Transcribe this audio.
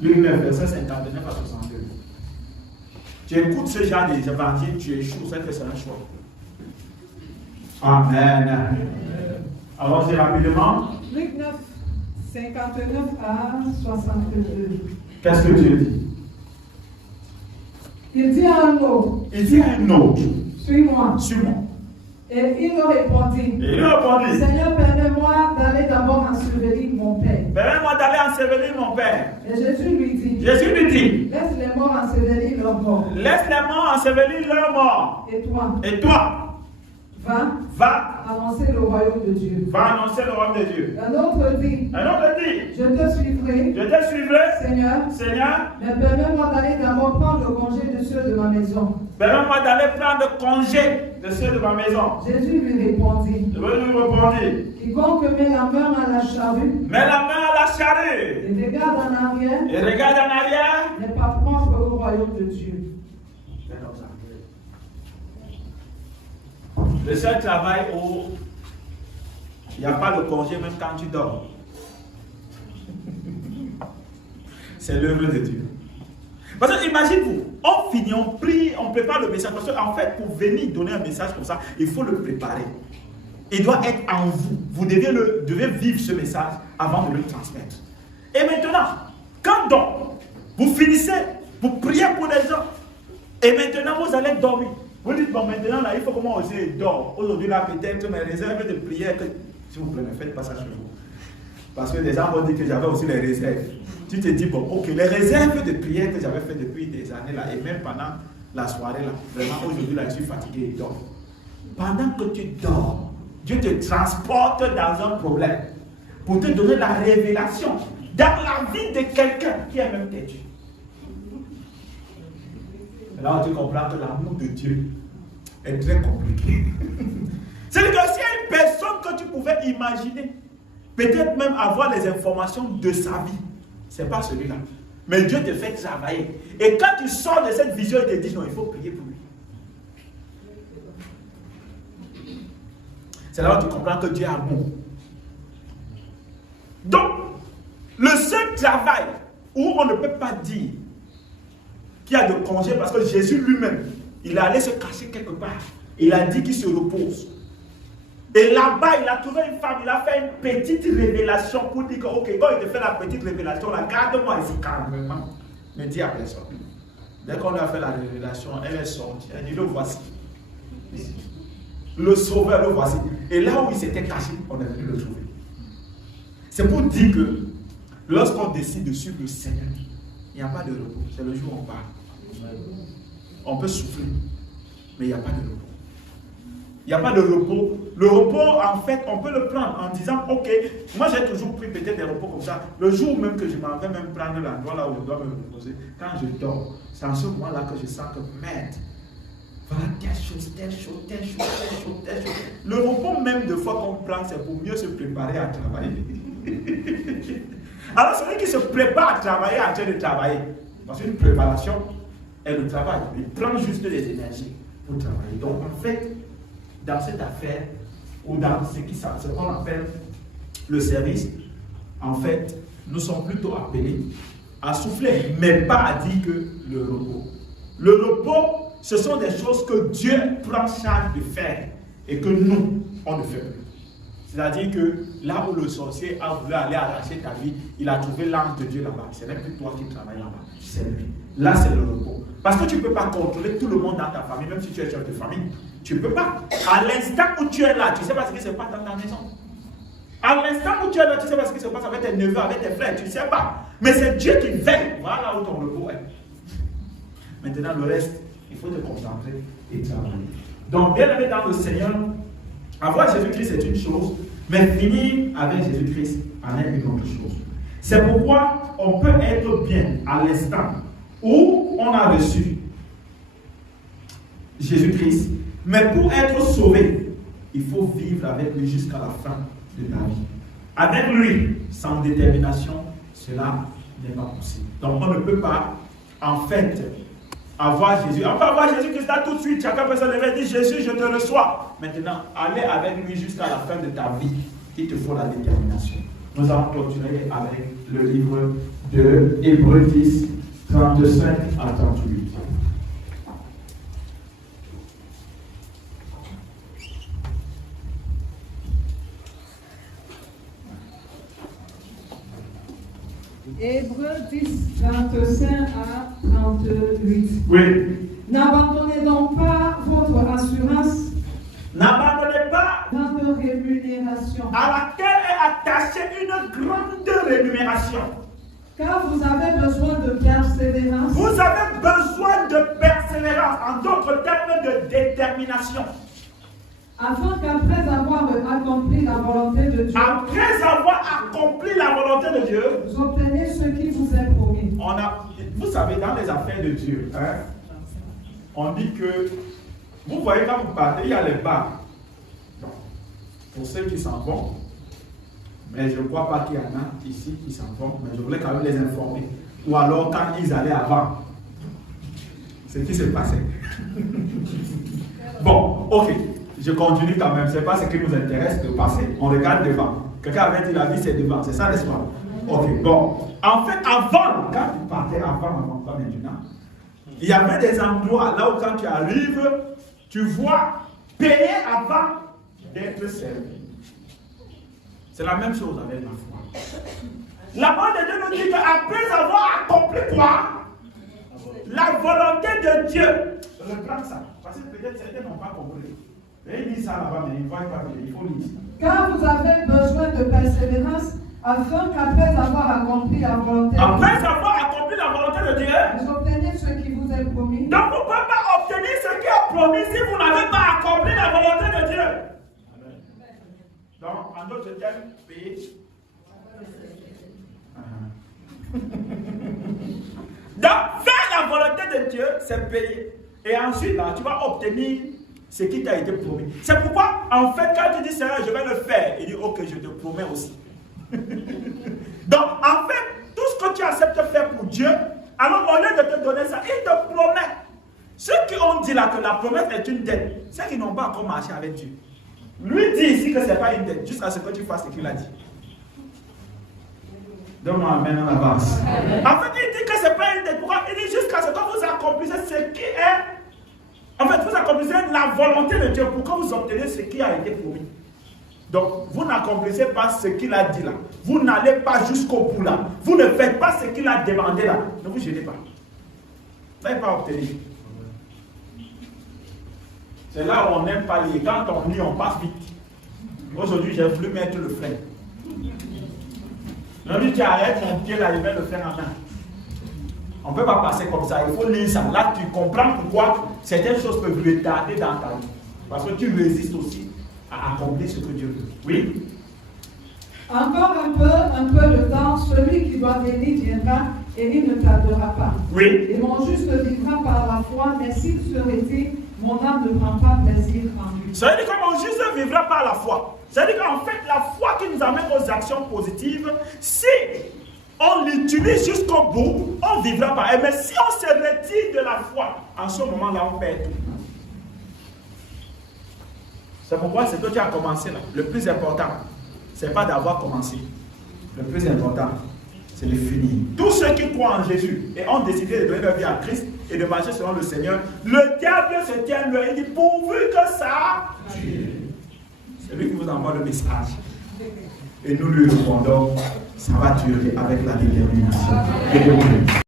Luc 9, verset 59 à 62. Tu écoutes ce genre d'évangile, tu échoues, c'est que c'est un choix. Amen. Allons-y rapidement. Luc 9, 59 à 62. Qu'est-ce que Dieu dit? Il dit à un autre. Il dit à un autre. Suis-moi. Suis-moi. Et il leur répondit. Seigneur, permets-moi d'aller d'abord ensevelir mon père. Permets-moi d'aller ensevelir mon père. Et Jésus lui dit. Laisse les morts ensevelir leurs morts. Laisse les morts ensevelir leurs morts. Et toi? Va annoncer le royaume de Dieu. Va annoncer le royaume de Dieu. Un autre dit. Je te suivrai. Seigneur. Mais permets-moi d'aller d'abord prendre le congé de ceux de ma maison. Permets-moi d'aller prendre congé de ceux de ma maison. Jésus lui répondit. Quiconque met la main à la charrue. Et regarde en arrière. N'est pas propre au royaume de Dieu. Le seul travail où il n'y a pas le congé même quand tu dors, c'est l'œuvre de Dieu. Parce que imagine-vous, on finit, on prie, on prépare le message. Parce qu'en fait, pour venir donner un message comme ça, il faut le préparer. Il doit être en vous. Vous devez vivre ce message avant de le transmettre. Et maintenant, quand donc, vous finissez, vous priez pour les gens, et maintenant vous allez dormir. Vous dites, bon, maintenant, là, il faut que moi aussi dors. Aujourd'hui, là, peut-être mes réserves de prière, s'il vous plaît, ne faites pas ça chez vous. Parce que les gens vont dire que j'avais aussi les réserves. Tu te dis, bon, ok, les réserves de prière que j'avais fait depuis des années, là, et même pendant la soirée, là, vraiment, aujourd'hui, là, je suis fatigué et dors. Pendant que tu dors, Dieu te transporte dans un problème pour te donner la révélation dans la vie de quelqu'un qui est même têtu. Là, tu comprends que l'amour de Dieu est très compliqué. C'est-à-dire que s'il y a une personne que tu pouvais imaginer, peut-être même avoir les informations de sa vie, ce n'est pas celui-là. Mais Dieu te fait travailler. Et quand tu sors de cette vision, il te dit non, il faut prier pour lui. C'est là où tu comprends que Dieu est amour. Donc, le seul travail où on ne peut pas dire qu'il y a de congé, parce que Jésus lui-même, il est allé se cacher quelque part. Il a dit qu'il se repose. Et là-bas, il a trouvé une femme, il a fait une petite révélation pour dire que, ok, quand il te fait la petite révélation, là, garde-moi ici calmement. Ne dis à personne. Dès qu'on lui a fait la révélation, elle est sortie. Elle dit, le voici. Le sauveur, le voici. Et là où il s'était caché, on est venu le trouver. C'est pour dire que lorsqu'on décide de suivre le Seigneur, il n'y a pas de repos. C'est le jour où on part. On peut souffler, mais il n'y a pas de repos. Il n'y a pas de repos. Le repos, en fait, on peut le prendre en disant, ok, moi j'ai toujours pris peut-être des repos comme ça. Le jour même que je m'en vais même prendre l'endroit là où je dois me reposer, quand je dors, c'est en ce moment-là que je sens que, merde, voilà telle chose. Le repos même de fois qu'on prend, c'est pour mieux se préparer à travailler. Alors celui qui se prépare à travailler, en train de travailler, parce qu'une préparation est le travail. Il prend juste des énergies pour travailler. Donc en fait, dans cette affaire, ou dans ce qu'on appelle le service, en fait, nous sommes plutôt appelés à souffler, mais pas à dire que le repos. Le repos, ce sont des choses que Dieu prend charge de faire et que nous, on ne fait plus. C'est-à-dire que là où le sorcier a voulu aller arracher ta vie, il a trouvé l'ange de Dieu là-bas. Ce n'est plus toi qui travailles là-bas, c'est lui. Là, c'est le repos. Parce que tu ne peux pas contrôler tout le monde dans ta famille, même si tu es chef de famille. Tu ne peux pas. À l'instant où tu es là, tu ne sais pas ce qui se passe dans ta maison. À l'instant où tu es là, tu ne sais pas ce qui se passe avec tes neveux, avec tes frères, tu ne sais pas. Mais c'est Dieu qui veille. Voilà où ton repos est. Maintenant, le reste, il faut te concentrer et travailler. Donc, bien aller dans le Seigneur, avoir Jésus-Christ c'est une chose, mais finir avec Jésus-Christ en est une autre chose. C'est pourquoi on peut être bien à l'instant où on a reçu Jésus-Christ, mais pour être sauvé, il faut vivre avec lui jusqu'à la fin de ta vie. Avec lui, sans détermination, cela n'est pas possible. Donc on ne peut pas, en fait, avoir Jésus. On peut avoir Jésus-Christ là tout de suite. Chacun peut se lever et dire Jésus, je te reçois. Maintenant, aller avec lui jusqu'à la fin de ta vie. Il te faut la détermination. Nous allons continuer avec le livre de Hébreux 10, 35 à 38. Hébreux 10, 35 à 38. Oui. N'abandonnez donc pas votre assurance. N'abandonnez pas votre rémunération, à laquelle est attachée une grande rémunération. Car vous avez besoin de persévérance. Vous avez besoin de persévérance, en d'autres termes de détermination. Afin qu'après avoir accompli la volonté de Dieu, après avoir accompli la volonté de Dieu, vous obtenez ce qui vous est promis. Vous savez, dans les affaires de Dieu, on dit que, vous voyez quand vous partez, il y a les bars. Pour ceux qui s'en vont, mais je ne crois pas qu'il y en a ici qui s'en vont, mais je voulais quand même les informer. Ou alors quand ils allaient avant, ce qui s'est passé. Bon, ok. Je continue quand même, ce n'est pas ce qui nous intéresse de passer. On regarde devant. Quelqu'un avait dit la vie c'est devant, c'est ça l'histoire. Ok, bon. En fait, avant, quand tu partais avant, pas maintenant, il y avait des endroits là où quand tu arrives, tu vois payer avant d'être servi. C'est la même chose avec la foi. La parole de Dieu nous dit qu'après avoir accompli quoi? La volonté de Dieu. Je reprends ça, parce que peut-être certains n'ont pas compris. Et il dit ça là-bas, mais il ne voit pas bien, il faut lire. Car vous avez besoin de persévérance, afin qu'après avoir accompli la volonté de Dieu, après avoir accompli la volonté de Dieu, vous obtenez ce qui vous est promis. Donc vous ne pouvez pas obtenir ce qui est promis si vous n'avez pas accompli la volonté de Dieu. Donc, en d'autres termes, payer. Donc, faire la volonté de Dieu, c'est payer. Et ensuite, là, tu vas obtenir ce qui t'a été promis. C'est pourquoi, en fait, quand tu dis Seigneur, je vais le faire, il dit ok, je te promets aussi. Donc, en fait, tout ce que tu acceptes de faire pour Dieu, alors au lieu de te donner ça, il te promet. Ceux qui ont dit là que la promesse est une dette, ceux qui n'ont pas encore marché avec Dieu. Lui dit ici que ce n'est pas une dette, jusqu'à ce que tu fasses ce qu'il a dit. Donne-moi amen en avance. En fait, il dit que ce n'est pas une dette. Pourquoi? Il dit jusqu'à ce que vous accomplissez ce qui est. En fait, vous accomplissez la volonté de Dieu pour que vous obteniez ce qui a été promis. Donc, vous n'accomplissez pas ce qu'il a dit là. Vous n'allez pas jusqu'au bout là. Vous ne faites pas ce qu'il a demandé là. Ne vous gênez pas. Vous n'allez pas obtenir. C'est là où on n'aime pas lire. Quand on lit, on passe vite. Aujourd'hui, j'ai voulu mettre le frein. J'ai dit, tu arrêtes mon pied là, je vais le faire en main. On ne peut pas passer comme ça. Il faut lire ça. Là, tu comprends pourquoi certaines choses peuvent retarder dans ta vie. Parce que tu résistes aussi à accomplir ce que Dieu veut. Oui? Encore un peu de temps, celui qui doit venir viendra et il ne tardera pas. Oui. Et mon juste vivra par la foi, mais s'il se retire, mon âme ne prend pas plaisir en lui. Ça veut dire que mon juste vivra par la foi. Ça veut dire qu'en fait, la foi qui nous amène aux actions positives, si on l'utilise jusqu'au bout, on vivra par elle. Mais si on se retire de la foi, en ce moment-là, on perd tout. C'est pourquoi ce que tu as commencé là, le plus important, ce n'est pas d'avoir commencé. Le plus important, c'est de finir. Tous ceux qui croient en Jésus et ont décidé de donner leur vie à Christ et de marcher selon le Seigneur, le diable se tient là et dit pourvu que ça tue. C'est lui qui vous envoie le message. Et nous lui répondons, ça va durer avec la détermination.